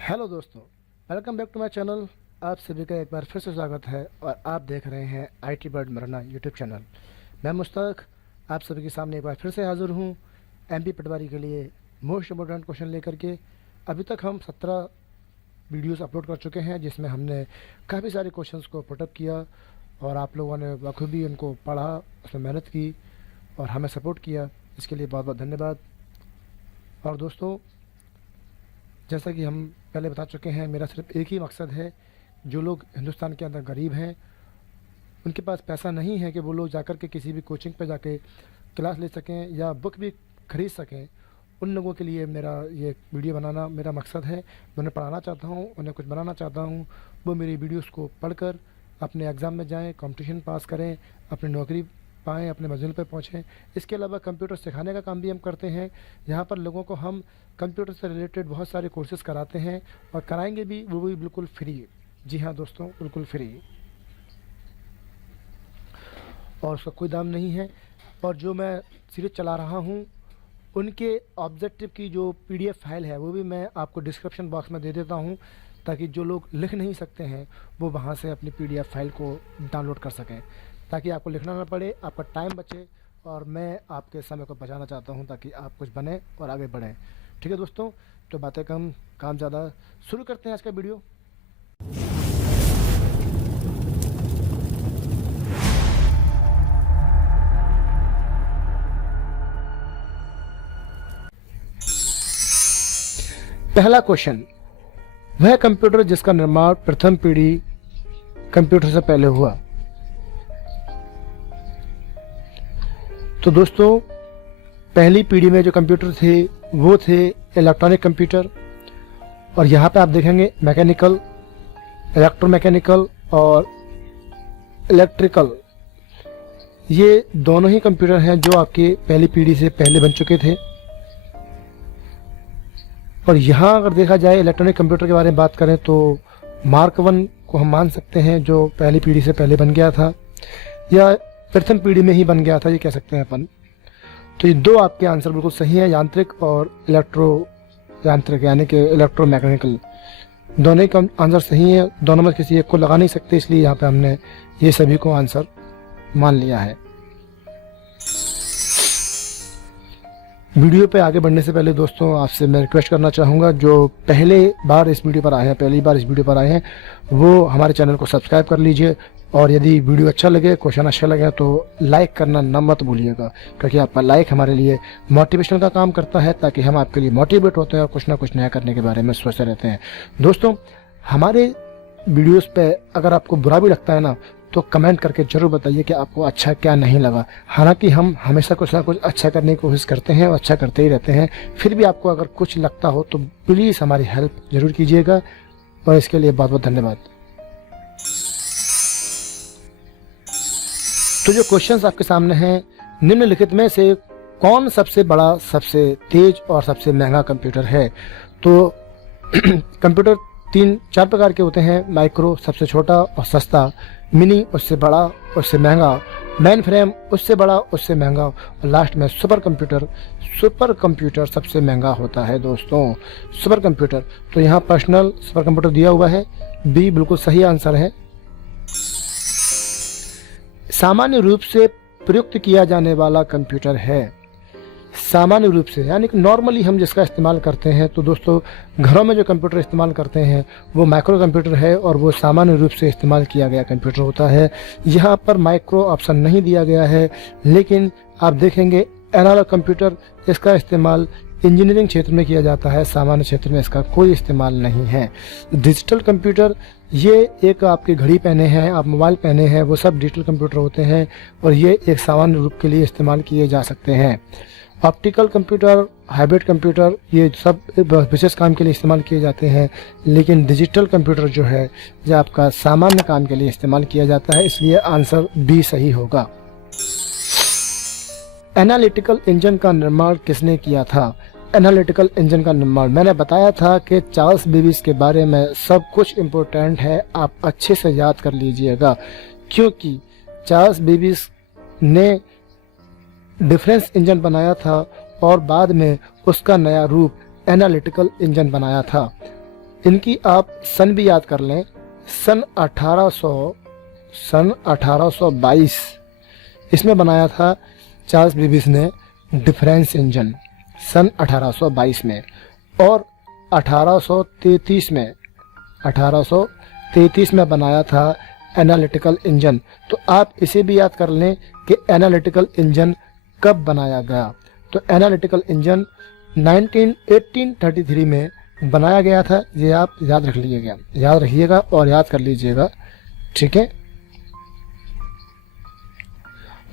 Hello दोस्तों, welcome back to my channel. आप सभी का एक बार फिर से स्वागत है और आप देख रहे हैं आईटी बर्ड मरना यूट्यूब चैनल। मैं मुश्ताक आप सभी के सामने एक बार फिर से हाज़िर हूँ एमपी पटवारी के लिए मोस्ट इम्पोर्टेंट क्वेश्चन लेकर के। अभी तक हम 17 वीडियोस अपलोड कर चुके हैं जिसमें हमने काफ़ी सारे क्वेश्चंस को पुटअप किया और आप लोगों ने बखूबी उनको पढ़ा, उसमें मेहनत की और हमें सपोर्ट किया। इसके लिए बहुत बहुत धन्यवाद। और दोस्तों, जैसा कि हम पहले बता चुके हैं, मेरा सिर्फ एक ही मकसद है, जो लोग हिंदुस्तान के अंदर गरीब हैं, उनके पास पैसा नहीं है कि वो लोग जाकर के किसी भी कोचिंग पे जाके क्लास ले सकें या बुक भी ख़रीद सकें, उन लोगों के लिए मेरा ये वीडियो बनाना मेरा मकसद है। मैं उन्हें पढ़ाना चाहता हूँ, उन्हें कुछ बनाना चाहता हूँ। वो मेरी वीडियोस को पढ़कर अपने एग्ज़ाम में जाएँ, कंपटीशन पास करें, अपनी नौकरी पाएँ, अपने मंजिल पर पहुँचें। इसके अलावा कंप्यूटर सिखाने का काम भी हम करते हैं। यहाँ पर लोगों को हम कंप्यूटर से रिलेटेड बहुत सारे कोर्सेज़ कराते हैं और कराएंगे भी, वो भी बिल्कुल फ्री। जी हाँ दोस्तों, बिल्कुल फ्री, और उसका कोई दाम नहीं है। और जो मैं सीरीज चला रहा हूँ, उनके ऑब्जेक्टिव की जो पीडीएफ फाइल है वो भी मैं आपको डिस्क्रिप्शन बॉक्स में दे देता हूँ, ताकि जो लोग लिख नहीं सकते हैं वो वहाँ से अपनी पीडीएफ फाइल को डाउनलोड कर सकें, ताकि आपको लिखना ना पड़े, आपका टाइम बचे। और मैं आपके समय को बचाना चाहता हूँ ताकि आप कुछ बने और आगे बढ़ें। ठीक है दोस्तों, तो बातें कम काम ज़्यादा, शुरू करते हैं आज का वीडियो। पहला क्वेश्चन, वह कंप्यूटर जिसका निर्माण प्रथम पीढ़ी कंप्यूटर से पहले हुआ। तो दोस्तों, पहली पीढ़ी में जो कंप्यूटर थे वो थे इलेक्ट्रॉनिक कंप्यूटर, और यहाँ पे आप देखेंगे मैकेनिकल, इलेक्ट्रोमैकेनिकल और इलेक्ट्रिकल, ये दोनों ही कंप्यूटर हैं जो आपके पहली पीढ़ी से पहले बन चुके थे। और यहाँ अगर देखा जाए इलेक्ट्रॉनिक कंप्यूटर के बारे में बात करें तो मार्क 1 को हम मान सकते हैं, जो पहली पीढ़ी से पहले बन गया था या प्रथम पीढ़ी में ही बन गया था, ये कह सकते हैं अपन। तो ये दो आपके आंसर बिल्कुल सही है, यांत्रिक और यांत्रिक यानी कि इलेक्ट्रोमैकेनिकल, दोनों ही आंसर सही है। दोनों में किसी एक को लगा नहीं सकते, इसलिए यहाँ पे हमने ये सभी को आंसर मान लिया है। वीडियो पे आगे बढ़ने से पहले दोस्तों, आपसे मैं रिक्वेस्ट करना चाहूँगा, जो पहले बार इस वीडियो पर आए हैं, पहली बार इस वीडियो पर आए हैं, वो हमारे चैनल को सब्सक्राइब कर लीजिए। और यदि वीडियो अच्छा लगे, क्वेश्चन अच्छा लगे तो लाइक करना ना मत भूलिएगा, क्योंकि आपका लाइक हमारे लिए मोटिवेशन का काम करता है, ताकि हम आपके लिए मोटिवेट होते हैं और कुछ ना कुछ नया करने के बारे में सोचते रहते हैं। दोस्तों, हमारे वीडियोस पे अगर आपको बुरा भी लगता है ना, तो कमेंट करके जरूर बताइए कि आपको अच्छा क्या नहीं लगा। हालांकि हम हमेशा कुछ ना कुछ अच्छा करने की कोशिश करते हैं और अच्छा करते ही रहते हैं। फिर भी आपको अगर कुछ लगता हो तो प्लीज़ हमारी हेल्प जरूर कीजिएगा, और इसके लिए बहुत बहुत धन्यवाद। तो जो क्वेश्चंस आपके सामने हैं, निम्नलिखित में से कौन सबसे बड़ा, सबसे तेज और सबसे महंगा कंप्यूटर है। तो कंप्यूटर 3-4 प्रकार के होते हैं, माइक्रो सबसे छोटा और सस्ता, मिनी उससे बड़ा उससे महंगा, मेन फ्रेम उससे बड़ा उससे महंगा, और लास्ट में सुपर कंप्यूटर। सुपर कंप्यूटर सबसे महंगा होता है दोस्तों, सुपर कंप्यूटर। तो यहाँ पर्सनल सुपर कंप्यूटर दिया हुआ है, बी बिल्कुल सही आंसर है। सामान्य रूप से प्रयुक्त किया जाने वाला कंप्यूटर है, सामान्य रूप से यानी कि नॉर्मली हम जिसका इस्तेमाल करते हैं। तो दोस्तों, घरों में जो कंप्यूटर इस्तेमाल करते हैं वो माइक्रो कंप्यूटर है, और वो सामान्य रूप से इस्तेमाल किया गया कंप्यूटर होता है। यहाँ पर माइक्रो ऑप्शन नहीं दिया गया है, लेकिन आप देखेंगे एनालॉग कंप्यूटर, इसका इस्तेमाल इंजीनियरिंग क्षेत्र में किया जाता है, सामान्य क्षेत्र में इसका कोई इस्तेमाल नहीं है। डिजिटल कंप्यूटर, ये एक आपकी घड़ी पहने हैं, आप मोबाइल पहने हैं, वो सब डिजिटल कंप्यूटर होते हैं, और ये एक सामान्य रूप के लिए इस्तेमाल किए जा सकते हैं। ऑप्टिकल कंप्यूटर, हाइब्रिड कंप्यूटर, ये सब विशेष काम के लिए इस्तेमाल किए जाते हैं, लेकिन डिजिटल कंप्यूटर जो है ये आपका सामान्य काम के लिए इस्तेमाल किया जाता है, इसलिए आंसर बी सही होगा। एनालिटिकल इंजन का निर्माण किसने किया था। एनालिटिकल इंजन का निर्माण, मैंने बताया था कि चार्ल्स बेबेज के बारे में सब कुछ इम्पोर्टेंट है, आप अच्छे से याद कर लीजिएगा, क्योंकि चार्ल्स बेबेज ने डिफरेंस इंजन बनाया था और बाद में उसका नया रूप एनालिटिकल इंजन बनाया था। इनकी आप सन भी याद कर लें, सन 1822 इसमें बनाया था चार्ल्स बेबेज ने डिफरेंस इंजन सन 1822 में। और 1833 में बनाया था एनालिटिकल इंजन। तो आप इसे भी याद कर लें कि एनालिटिकल इंजन कब बनाया गया। तो एनालिटिकल इंजन 1833 में बनाया गया था। ये आप याद रखिएगा और याद कर लीजिएगा, ठीक है।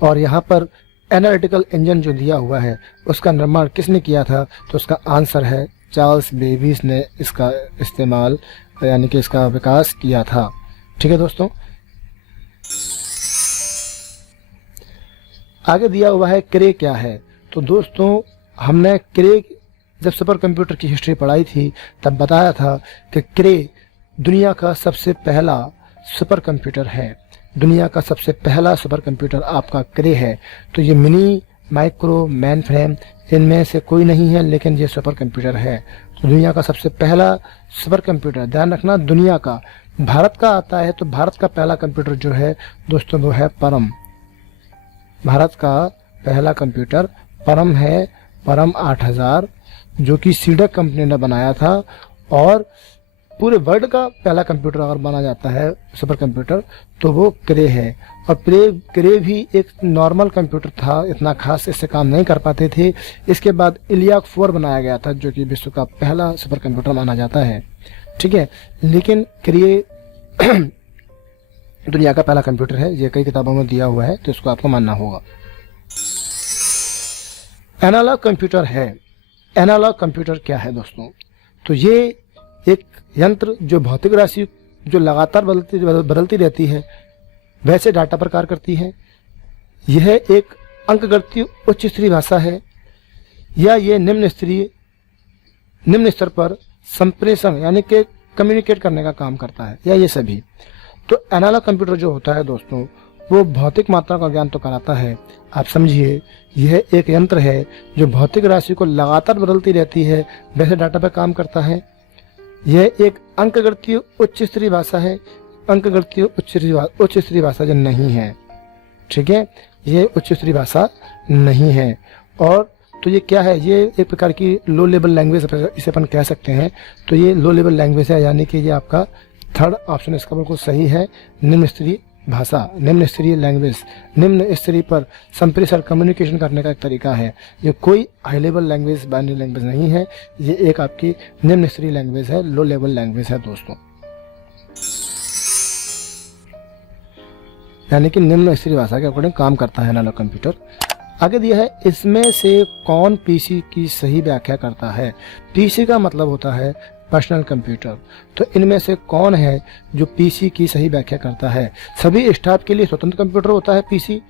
और यहाँ पर एनालिटिकल इंजन जो दिया हुआ है उसका निर्माण किसने किया था, तो उसका आंसर है चार्ल्स बेबेज ने इसका इस्तेमाल यानी कि इसका विकास किया था, ठीक है दोस्तों। आगे दिया हुआ है क्रे क्या है। तो दोस्तों हमने क्रे जब सुपर कंप्यूटर की हिस्ट्री पढ़ाई थी तब बताया था कि क्रे दुनिया का सबसे पहला सुपर कंप्यूटर है। दुनिया का सबसे पहला सुपर कंप्यूटर आपका क्रे है। तो ये मिनी, माइक्रो, मेन फ्रेम इनमें से कोई नहीं है, लेकिन ये सुपर कंप्यूटर है। तो दुनिया का सबसे पहला सुपर कंप्यूटर, ध्यान रखना दुनिया का, भारत का आता है तो भारत का पहला कंप्यूटर जो है दोस्तों वो है परम। भारत का पहला कंप्यूटर परम है, परम 8000, जो कि सीडक कंपनी ने बनाया था। और पूरे वर्ल्ड का पहला कंप्यूटर अगर माना जाता है सुपर कंप्यूटर तो वो क्रे है। और क्रे भी एक नॉर्मल कंप्यूटर था, इतना खास इससे काम नहीं कर पाते थे। इसके बाद इलियाक 4 बनाया गया था जो कि विश्व का पहला सुपर कंप्यूटर माना जाता है, ठीक है। लेकिन क्रे दुनिया का पहला कंप्यूटर है, ये कई किताबों में दिया हुआ है तो इसको आपको मानना होगा। एनालॉग कंप्यूटर है। एनालॉग कंप्यूटर क्या है दोस्तों, तो ये एक यंत्र जो भौतिक राशि जो लगातार बदलती रहती है वैसे डाटा पर कार्य करती है। यह एक अंकगणितीय उच्च स्तरीय भाषा है, या ये निम्न स्तर पर संप्रेषण यानी कि कम्युनिकेट करने का काम करता है, या ये सभी। तो एनालॉग कंप्यूटर जो होता है दोस्तों वो भौतिक मात्रा का ज्ञान तो कराता है। आप समझिए यह एक यंत्र है जो भौतिक राशि को लगातार बदलती रहती है वैसे डाटा पर काम करता है। यह एक अंकगणितीय उच्च स्तरीय भाषा है। अंकगणितीय उच्च स्तरीय भाषा जो नहीं है, ठीक है, ये उच्च स्तरीय भाषा नहीं है। और तो ये क्या है, ये एक प्रकार की लो लेवल लैंग्वेज इसे अपन कह सकते हैं। तो ये लो लेवल लैंग्वेज है, यानी कि ये आपका थर्ड ऑप्शन इसका बिल्कुल सही है। निम्न स्तरीय भाषा, निम्न स्तरीय लैंग्वेज, निम्न स्तरीय पर संप्रेषण कम्युनिकेशन करने का एक तरीका है। ये कोई high level language, binary language नहीं है, ये एक आपकी निम्न स्तरीय लैंग्वेज है, लो लेवल लैंग्वेज है दोस्तों, यानी कि निम्न स्तरीय भाषा के अकॉर्डिंग काम करता है एनालॉग कंप्यूटर। आगे दिया है इसमें से कौन पीसी की सही व्याख्या करता है। पीसी का मतलब होता है पर्सनल कंप्यूटर। तो इनमें से कौन है जो पीसी की सही व्याख्या करता है। सभी स्टाफ के लिए स्वतंत्र कंप्यूटर होता है पीसी,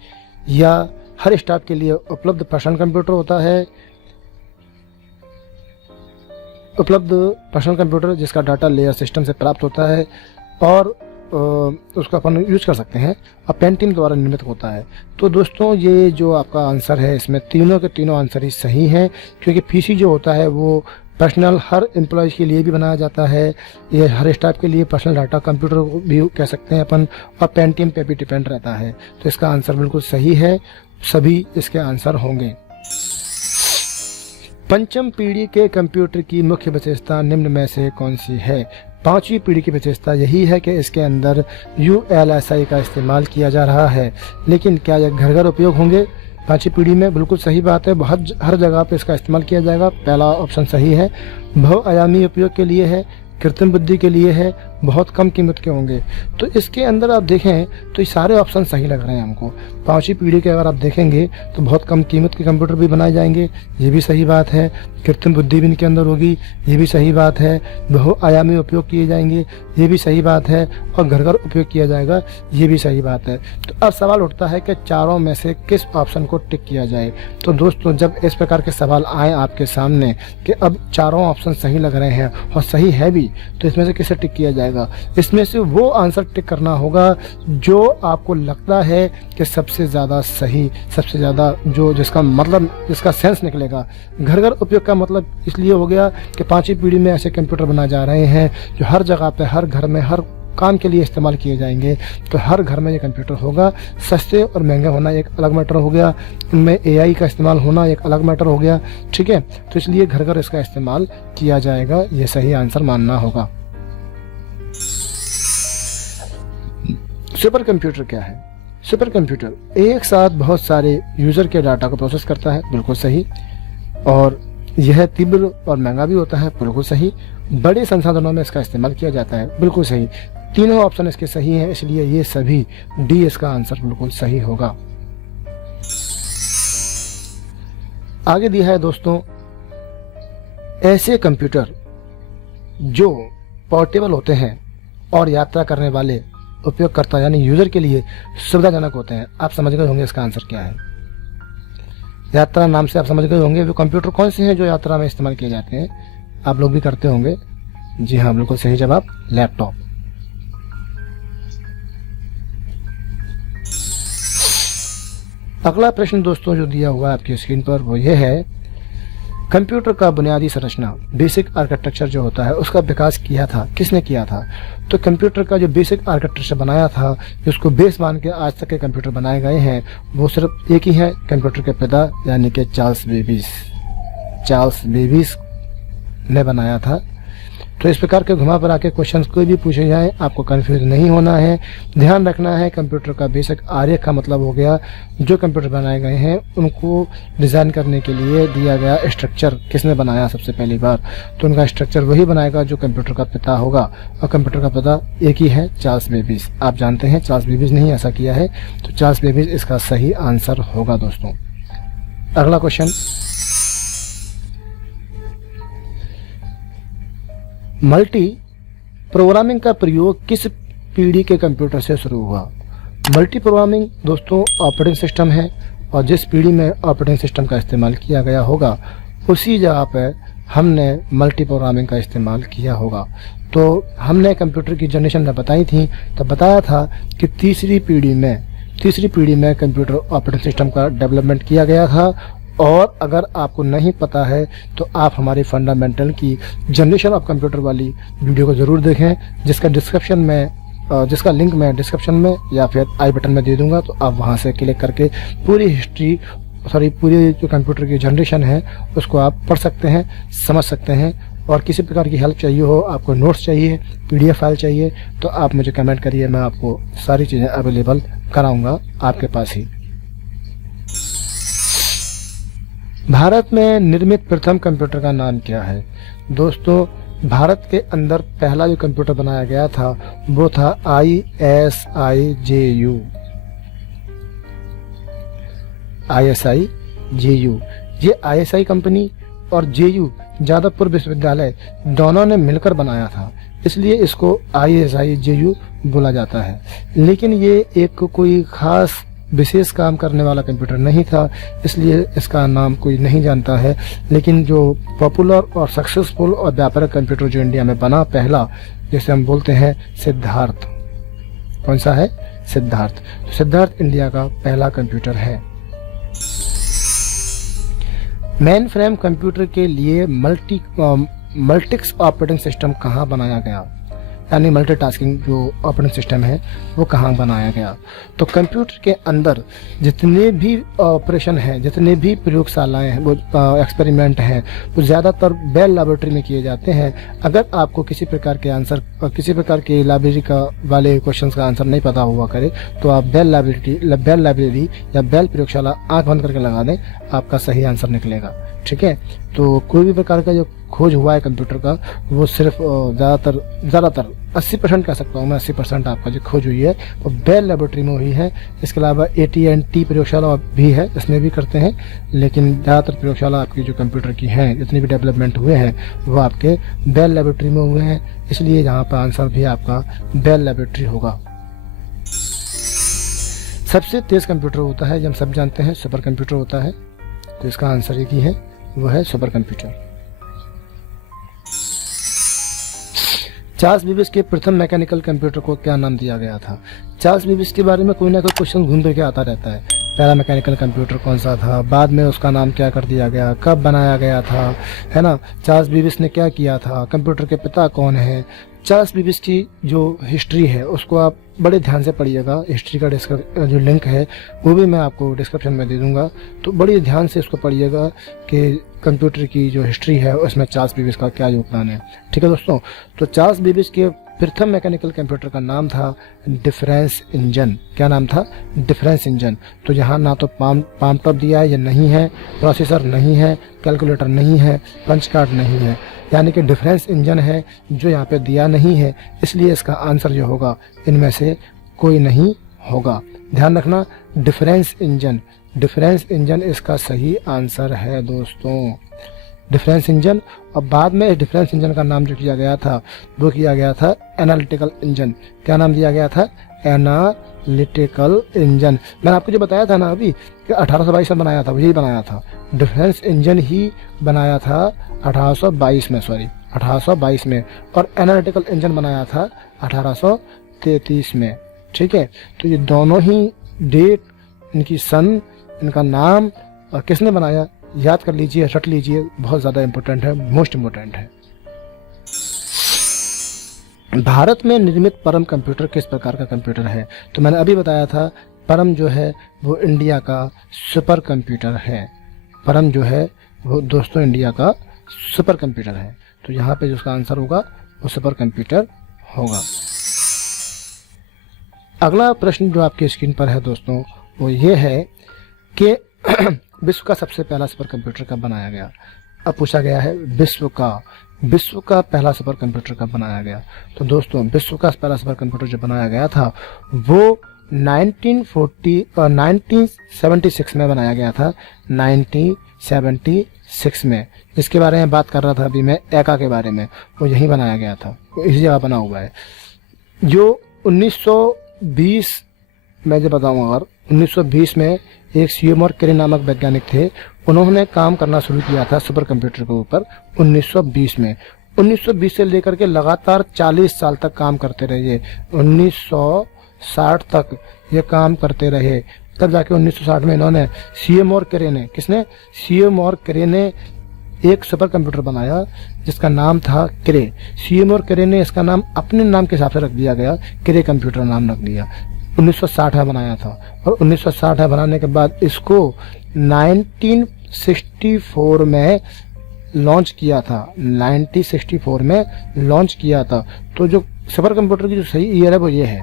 या हर स्टाफ के लिए उपलब्ध पर्सनल कंप्यूटर होता है, उपलब्ध पर्सनल कंप्यूटर जिसका डाटा लेयर सिस्टम से प्राप्त होता है और उसको अपन यूज कर सकते हैं, और पेंटिम द्वारा निर्मित होता है। तो दोस्तों ये जो आपका आंसर है इसमें तीनों के तीनों आंसर ही सही हैं, क्योंकि पीसी जो होता है वो पर्सनल हर एम्प्लॉय के लिए भी बनाया जाता है। ये हर स्टाफ के लिए पर्सनल डाटा कंप्यूटर भी कह सकते हैं अपन, और पेंटियम पे भी डिपेंड रहता है। तो इसका आंसर बिल्कुल सही है, सभी इसके आंसर होंगे। पंचम पीढ़ी के कंप्यूटर की मुख्य विशेषता निम्न में से कौन सी है। पांचवी पीढ़ी की विशेषता यही है कि इसके अंदर ULSI का इस्तेमाल किया जा रहा है। लेकिन क्या यह घर घर उपयोग होंगे पांचवी पीढ़ी में? बिल्कुल सही बात है, हर जगह पे इसका इस्तेमाल किया जाएगा। पहला ऑप्शन सही है। बहुआयामी उपयोग के लिए है, कृत्रिम बुद्धि के लिए है, बहुत कम कीमत के होंगे। तो इसके अंदर आप देखें तो ये सारे ऑप्शन सही लग रहे हैं हमको। पांचवी पीढ़ी के अगर आप देखेंगे तो बहुत कम कीमत के कंप्यूटर भी बनाए जाएंगे, ये भी सही बात है। कृत्रिम बुद्धि भी इनके अंदर होगी, ये भी सही बात है। बहुआयामी उपयोग किए जाएंगे, ये भी सही बात है। और घर घर उपयोग किया जाएगा, ये भी सही बात है। तो अब सवाल उठता है कि चारों में से किस ऑप्शन को टिक किया जाए। तो दोस्तों जब इस प्रकार के सवाल आए आपके सामने कि अब चारों ऑप्शन सही लग रहे हैं और सही है भी, तो इसमें से किसे टिक किया जाए? जाएगा। इसमें से वो आंसर टिक करना होगा जो आपको लगता है कि सबसे ज़्यादा सही, सबसे ज़्यादा जो जिसका मतलब जिसका सेंस निकलेगा। घर घर उपयोग का मतलब इसलिए हो गया कि 5वीं पीढ़ी में ऐसे कंप्यूटर बनाए जा रहे हैं जो हर जगह पे, हर घर में, हर काम के लिए इस्तेमाल किए जाएंगे। तो हर घर में ये कंप्यूटर होगा। सस्ते और महंगे होना एक अलग मैटर हो गया, इनमें एआई का इस्तेमाल होना एक अलग मैटर हो गया, ठीक है। तो इसलिए घर घर इसका इस्तेमाल किया जाएगा, ये सही आंसर मानना होगा। सुपर कंप्यूटर क्या है? सुपर कंप्यूटर एक साथ बहुत सारे यूजर के डाटा को प्रोसेस करता है, बिल्कुल सही। और यह तीव्र और महंगा भी होता है, बिल्कुल सही। बड़े संसाधनों में इसका इस्तेमाल किया जाता है, बिल्कुल सही। तीनों ऑप्शन इसके सही हैं, इसलिए ये सभी डी इसका आंसर बिल्कुल सही होगा। आगे दिया है दोस्तों, ऐसे कंप्यूटर जो पोर्टेबल होते हैं और यात्रा करने वाले उपयोगकर्ता यानी यूजर के लिए सुविधाजनक होते हैं। आप समझ गए होंगे इसका आंसर क्या है। यात्रा नाम से आप समझ गए होंगे वो कंप्यूटर कौन से हैं जो यात्रा में इस्तेमाल किए जाते हैं। आप लोग भी करते होंगे। जी हाँ, बिल्कुल सही जवाब, लैपटॉप। अगला प्रश्न दोस्तों जो दिया हुआ है आपकी स्क्रीन पर वो ये है, कंप्यूटर का बुनियादी संरचना, बेसिक आर्किटेक्चर जो होता है उसका विकास किया था, किसने किया था? तो कंप्यूटर का जो बेसिक आर्किटेक्चर बनाया था, जिसको बेस मान के आज तक के कंप्यूटर बनाए गए हैं, वो सिर्फ एक ही है, कंप्यूटर के पिता यानी कि चार्ल्स बेबीज ने बनाया था। तो इस प्रकार के घुमा फिरा के क्वेश्चंस कोई भी पूछे जाएं, आपको कंफ्यूज नहीं होना है। ध्यान रखना है कंप्यूटर का बेसिक आरेख का मतलब हो गया जो कंप्यूटर बनाए गए हैं उनको डिज़ाइन करने के लिए दिया गया स्ट्रक्चर किसने बनाया सबसे पहली बार, तो उनका स्ट्रक्चर वही बनाएगा जो कंप्यूटर का पिता होगा। और कंप्यूटर का पिता एक ही है, चार्ल्स बेबीज। आप जानते हैं चार्ल्स बेबीज ने ही ऐसा किया है, तो चार्ल्स बेबीज इसका सही आंसर होगा दोस्तों। अगला क्वेश्चन, मल्टी प्रोग्रामिंग का प्रयोग किस पीढ़ी के कंप्यूटर से शुरू हुआ? मल्टी प्रोग्रामिंग दोस्तों ऑपरेटिंग सिस्टम है, और जिस पीढ़ी में ऑपरेटिंग सिस्टम का इस्तेमाल किया गया होगा उसी जगह पर हमने मल्टी प्रोग्रामिंग का इस्तेमाल किया होगा। तो हमने कंप्यूटर की जनरेशन में बताई थी, तब बताया था कि तीसरी पीढ़ी में कंप्यूटर ऑपरेटिंग सिस्टम का डेवलपमेंट किया गया था। और अगर आपको नहीं पता है तो आप हमारी फंडामेंटल की जनरेशन ऑफ कंप्यूटर वाली वीडियो को ज़रूर देखें, जिसका लिंक मैं डिस्क्रिप्शन में या फिर आई बटन में दे दूंगा। तो आप वहां से क्लिक करके पूरी जो कंप्यूटर की जनरेशन है उसको आप पढ़ सकते हैं, समझ सकते हैं। और किसी प्रकार की हेल्प चाहिए हो, आपको नोट्स चाहिए, PDF फाइल चाहिए, तो आप मुझे कमेंट करिए, मैं आपको सारी चीज़ें अवेलेबल कराऊंगा आपके पास ही। भारत में निर्मित प्रथम कंप्यूटर का नाम क्या है? दोस्तों भारत के अंदर पहला जो कंप्यूटर बनाया गया था वो था ISIJU। ये ISI कंपनी और JU जादवपुर विश्वविद्यालय दोनों ने मिलकर बनाया था, इसलिए इसको ISIJU बोला जाता है। लेकिन ये एक कोई खास विशेष काम करने वाला कंप्यूटर नहीं था, इसलिए इसका नाम कोई नहीं जानता है। लेकिन जो पॉपुलर और सक्सेसफुल और व्यापक कंप्यूटर जो इंडिया में बना पहला, जैसे हम बोलते हैं सिद्धार्थ। कौन सा है? सिद्धार्थ। तो सिद्धार्थ इंडिया का पहला कंप्यूटर है। मेन फ्रेम कंप्यूटर के लिए मल्टिक्स ऑपरेटिंग सिस्टम कहाँ बनाया गया, यानी मल्टीटास्किंग जो ऑपरेटिंग सिस्टम है वो कहाँ बनाया गया? तो कंप्यूटर के अंदर जितने भी ऑपरेशन हैं, जितने भी प्रयोगशालाएं हैं, वो एक्सपेरिमेंट हैं, वो ज़्यादातर बेल लैबोरेटरी में किए जाते हैं। अगर आपको किसी प्रकार के लाइब्रेरी का वाले क्वेश्चंस का आंसर नहीं पता हुआ करे तो आप बेल लाइब्रेरी या बेल प्रयोगशाला आँख बंद करके लगा दें, आपका सही आंसर निकलेगा। ठीक है, तो कोई भी प्रकार का जो खोज हुआ है कंप्यूटर का वो सिर्फ ज़्यादातर 80% कह सकता हूँ मैं, 80% आपका जो खोज हुई है वो बेल लेबोरेटरी में हुई है। इसके अलावा AT&T प्रयोगशाला भी है, इसमें भी करते हैं, लेकिन ज़्यादातर प्रयोगशाला आपकी जो कंप्यूटर की हैं, जितने भी डेवलपमेंट हुए हैं वो आपके बेल लेबोरेटरी में हुए हैं, इसलिए यहाँ पर आंसर भी आपका बेल लेबोरेटरी होगा। सबसे तेज़ कंप्यूटर होता है, हम सब जानते हैं सुपर कंप्यूटर होता है, तो इसका आंसर एक ही है, वो है सुपर कंप्यूटर। चार्ल्स बेबेज के प्रथम मैकेनिकल कंप्यूटर को क्या नाम दिया गया था? चार्ल्स बेबेज के बारे में कोई ना कोई क्वेश्चन घूम फिर के आता रहता है। पहला मैकेनिकल कंप्यूटर कौन सा था, बाद में उसका नाम क्या कर दिया गया, कब बनाया गया था, है ना, चार्ल्स बेबेज ने क्या किया था, कंप्यूटर के पिता कौन है। चार्ल्स बेबेज की जो हिस्ट्री है उसको आप बड़े ध्यान से पढ़िएगा। हिस्ट्री का जो लिंक है वो भी मैं आपको डिस्क्रिप्शन में दे दूंगा, तो बड़ी ध्यान से उसको पढ़िएगा कि कंप्यूटर की जो हिस्ट्री है उसमें चार्ल्स बेबेज का क्या योगदान है। ठीक है दोस्तों, तो चार्ल्स बेबेज के प्रथम मैकेनिकल कंप्यूटर का नाम था डिफरेंस इंजन। क्या नाम था? Difference engine. तो यहाँ ना तो पाम टॉप दिया है, ये नहीं है, प्रोसेसर नहीं है, कैलकुलेटर नहीं है, पंच कार्ड नहीं है, यानी कि डिफरेंस इंजन है जो यहाँ पे दिया नहीं है, इसलिए इसका आंसर जो होगा इनमें से कोई नहीं होगा। ध्यान रखना, डिफरेंस इंजन, डिफरेंस इंजन इसका सही आंसर है दोस्तों, डिफरेंस इंजन। और बाद में इस डिफरेंस इंजन का नाम जो किया गया था वो किया गया था एनालिटिकल इंजन। क्या नाम दिया गया था? Analytical engine. मैंने आपको जो बताया था ना अभी कि 1822 में बनाया था, वही बनाया था, डिफरेंस इंजन ही बनाया था 1822 में, सॉरी 1822 में, और एनालिटिकल इंजन बनाया था 1833 में। ठीक है, तो ये दोनों ही डेट, इनकी सन, इनका नाम और किसने बनाया याद कर लीजिए, रट लीजिए, बहुत ज़्यादा इम्पोर्टेंट है, मोस्ट इम्पोर्टेंट है। भारत में निर्मित परम कंप्यूटर किस प्रकार का कंप्यूटर है? तो मैंने अभी बताया था, परम जो है वो इंडिया का सुपर कंप्यूटर है। परम जो है वो दोस्तों इंडिया का सुपर कंप्यूटर है। तो यहाँ पे जिसका आंसर होगा वो सुपर कंप्यूटर होगा। अगला प्रश्न जो आपके स्क्रीन पर है दोस्तों वो ये है कि विश्व का सबसे पहला सुपर कंप्यूटर कब बनाया गया? अब पूछा गया है विश्व का पहला सुपर कंप्यूटर कब बनाया गया? तो दोस्तों विश्व का पहला सुपर कंप्यूटर जो बनाया गया था वो 1976 में बनाया गया था, 1976 में। इसके बारे में बात कर रहा था अभी मैं, एका के बारे में, वो यहीं बनाया गया था, वो इसी जगह बना हुआ है। जो 1920 मैं जो बताऊँ, अगर 1920 में एक सियमोर क्रे नामक वैज्ञानिक थे, उन्होंने काम करना शुरू किया था सुपर कंप्यूटर के ऊपर 1920 में। 1920 से लेकर के लगातार 40 साल तक काम करते रहे, 1960 तक ये काम करते रहे। तब जाके 1960 में इन्होंने सियमोर क्रे ने एक सुपर कंप्यूटर बनाया जिसका नाम था क्रे। सियमोर क्रे ने इसका नाम अपने नाम के हिसाब से रख दिया गया, क्रे कंप्यूटर नाम रख दिया। 1960 में बनाया था, और 1960 में बनाने के बाद इसको 1964 में लॉन्च किया था, 1964 में लॉन्च किया था। तो जो सुपर कंप्यूटर की जो सही ईयर है वो ये है,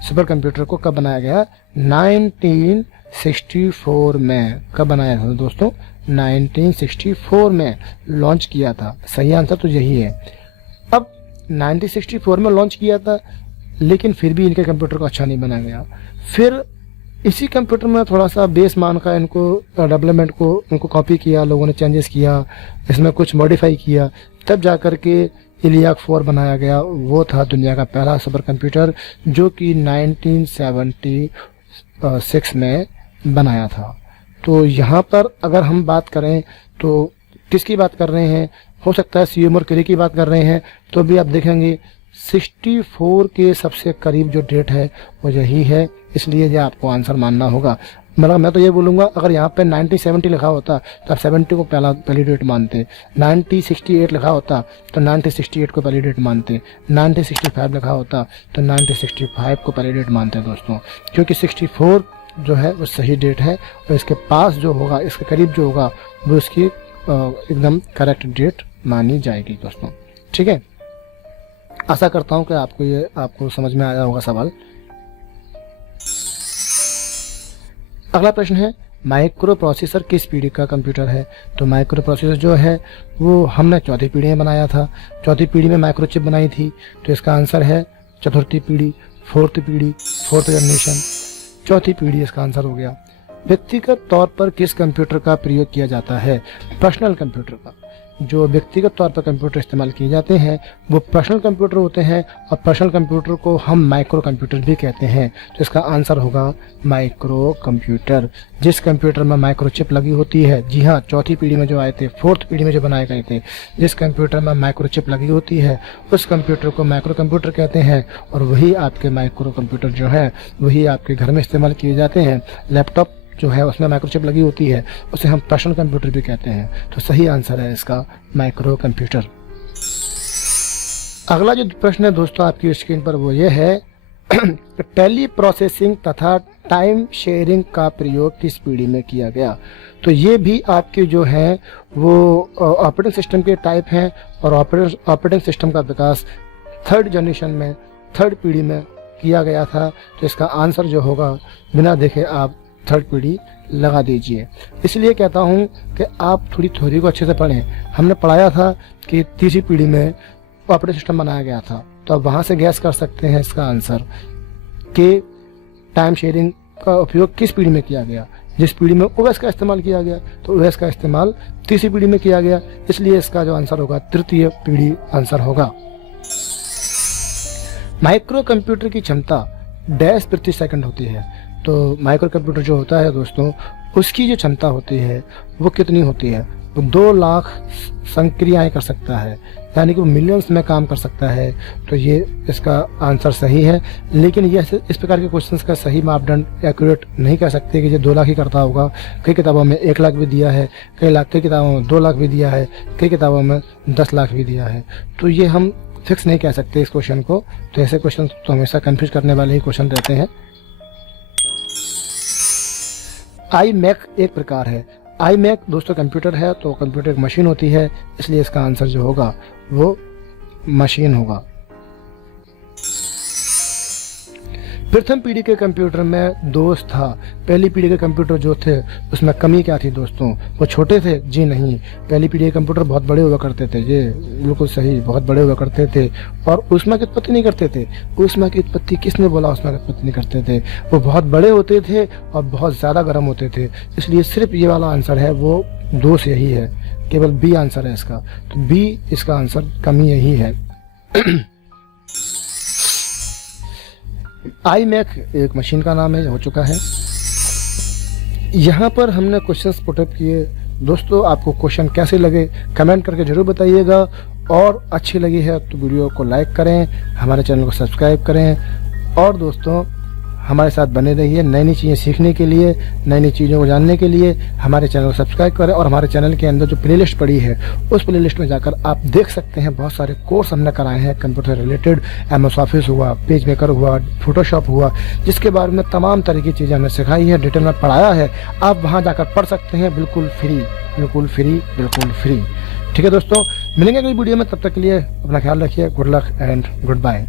सुपर कंप्यूटर को कब बनाया गया? 1964 में। कब बनाया था दोस्तों? 1964 में लॉन्च किया था। सही आंसर तो यही है। अब 1964 में लॉन्च किया था, लेकिन फिर भी इनके कंप्यूटर को अच्छा नहीं बनाया गया। फिर इसी कंप्यूटर में थोड़ा सा बेस मान का इनको डेवलपमेंट को इनको कॉपी किया, लोगों ने चेंजेस किया, इसमें कुछ मॉडिफाई किया, तब जा कर के इलियाक 4 बनाया गया। वो था दुनिया का पहला सुपर कंप्यूटर जो कि 1976 में बनाया था। तो यहाँ पर अगर हम बात करें तो किसकी बात कर रहे हैं? हो सकता है सियमोर क्रे की बात कर रहे हैं, तो भी आप देखेंगे 64 के सबसे करीब जो डेट है वो यही है, इसलिए ये आपको आंसर मानना होगा। मतलब मैं तो ये बोलूँगा, अगर यहाँ पे 1970 लिखा होता तो आप 70 को पहली डेट मानते, 1968 लिखा होता तो 1968 को पहली डेट मानते, 1965 लिखा होता तो 1965 को पहली डेट मानते दोस्तों, क्योंकि 64 जो है वो सही डेट है, और इसके पास जो होगा, इसके करीब जो होगा वो इसकी एकदम करेक्ट डेट मानी जाएगी दोस्तों। ठीक है, आशा करता हूँ कि आपको समझ में आया होगा सवाल। अगला प्रश्न है, माइक्रो प्रोसेसर किस पीढ़ी का कंप्यूटर है? तो माइक्रो प्रोसेसर जो है वो हमने चौथी पीढ़ी में बनाया था, चौथी पीढ़ी में माइक्रोचिप बनाई थी। तो इसका आंसर है चतुर्थी पीढ़ी, फोर्थ जनरेशन, चौथी पीढ़ी इसका आंसर हो गया। व्यक्तिगत तौर पर किस कंप्यूटर का प्रयोग किया जाता है? पर्सनल कंप्यूटर का। जो व्यक्तिगत तौर पर कंप्यूटर इस्तेमाल किए जाते हैं वो पर्सनल कंप्यूटर होते हैं, और पर्सनल कंप्यूटर को हम माइक्रो कंप्यूटर भी कहते हैं। तो इसका आंसर होगा माइक्रो कंप्यूटर। जिस कंप्यूटर में माइक्रो चिप लगी होती है, जी हाँ, चौथी पीढ़ी में जो आए थे, फोर्थ पीढ़ी में जो बनाए गए थे, जिस कंप्यूटर में माइक्रो चिप लगी होती है उस कंप्यूटर को माइक्रो कंप्यूटर कहते हैं। और वही आपके माइक्रो कंप्यूटर जो है वही आपके घर में इस्तेमाल किए जाते हैं। लैपटॉप जो है उसमें माइक्रोचिप लगी होती है, उसे हम पर्सनल कंप्यूटर भी कहते हैं। तो सही आंसर है इसका माइक्रो कंप्यूटर। अगला जो प्रश्न है दोस्तों आपकी स्क्रीन पर वो ये है टेली प्रोसेसिंग तथा टाइम शेयरिंग का प्रयोग किस पीढ़ी में किया गया। तो ये भी आपके जो है वो ऑपरेटिंग सिस्टम के टाइप हैं, और ऑपरेटिंग सिस्टम का विकास थर्ड जनरेशन में, थर्ड पीढ़ी में किया गया था। तो इसका आंसर जो होगा बिना देखे आप थर्ड पीढ़ी लगा दीजिए। इसलिए कहता हूँ कि आप थोड़ी थ्योरी को अच्छे से पढ़ें। हमने पढ़ाया था कि तीसरी पीढ़ी में ऑपरेटिंग सिस्टम बनाया गया था, तो आप वहाँ से गैस कर सकते हैं इसका आंसर कि टाइम शेयरिंग का उपयोग किस पीढ़ी में किया गया। जिस पीढ़ी में ओएस का इस्तेमाल किया गया तो ओएस का इस्तेमाल तीसरी पीढ़ी में किया गया, इसलिए इसका जो आंसर होगा तृतीय पीढ़ी आंसर होगा। माइक्रो कंप्यूटर की क्षमता डैश प्रति सेकंड होती है। तो माइक्रो कंप्यूटर जो होता है दोस्तों उसकी जो क्षमता होती है वो कितनी होती है, वो 2 लाख संक्रियाएं कर सकता है, यानी कि वो मिलियंस में काम कर सकता है। तो ये इसका आंसर सही है। लेकिन यह इस प्रकार के क्वेश्चंस का सही मापदंड एक्यूरेट नहीं कह सकते कि ये 2 लाख ही करता होगा। कई किताबों में 1 लाख भी दिया है, कई किताबों में 2 लाख भी दिया है, कई किताबों में 10 लाख भी दिया है। तो ये हम फिक्स नहीं कह सकते इस क्वेश्चन को। तो ऐसे क्वेश्चन तो हमेशा कंफ्यूज करने वाले ही क्वेश्चन रहते हैं। आई मैक एक प्रकार है। आई मैक दोस्तों कंप्यूटर है, तो कंप्यूटर एक मशीन होती है, इसलिए इसका आंसर जो होगा वो मशीन होगा। प्रथम पीढ़ी के कंप्यूटर में दोष था। पहली पीढ़ी के कंप्यूटर जो थे उसमें कमी क्या थी दोस्तों, वो छोटे थे? जी नहीं, पहली पीढ़ी के कंप्यूटर बहुत बड़े हुआ करते थे। ये बिल्कुल सही, बहुत बड़े हुआ करते थे और ऊष्मा की उत्पत्ति नहीं करते थे। ऊष्मा की उत्पत्ति किसने बोला ऊष्मा की उत्पत्ति नहीं करते थे? वो बहुत बड़े होते थे और बहुत ज़्यादा गर्म होते थे, इसलिए सिर्फ ये वाला आंसर है वो दोष यही है, केवल बी आंसर है इसका। तो बी इसका आंसर, कमी यही है। आई मैक एक मशीन का नाम है, हो चुका है। यहाँ पर हमने क्वेश्चंस पुटअप किए। दोस्तों आपको क्वेश्चन कैसे लगे कमेंट करके जरूर बताइएगा, और अच्छी लगी है तो वीडियो को लाइक करें, हमारे चैनल को सब्सक्राइब करें, और दोस्तों हमारे साथ बने रहिए नई नई चीज़ें सीखने के लिए, नई नई चीज़ों को जानने के लिए। हमारे चैनल को सब्सक्राइब करें, और हमारे चैनल के अंदर जो प्लेलिस्ट पड़ी है उस प्लेलिस्ट में जाकर आप देख सकते हैं बहुत सारे कोर्स हमने कराए हैं कंप्यूटर रिलेटेड। MS ऑफिस हुआ, पेज मेकर हुआ, फोटोशॉप हुआ, जिसके बारे में तमाम तरह की चीज़ें हमने सिखाई है, डिटेल में पढ़ाया है। आप वहाँ जाकर पढ़ सकते हैं, बिल्कुल फ्री, बिल्कुल फ्री, बिल्कुल फ्री। ठीक है दोस्तों, मिलेंगे अगली वीडियो में, तब तक के लिए अपना ख्याल रखिए। Good luck and good bye.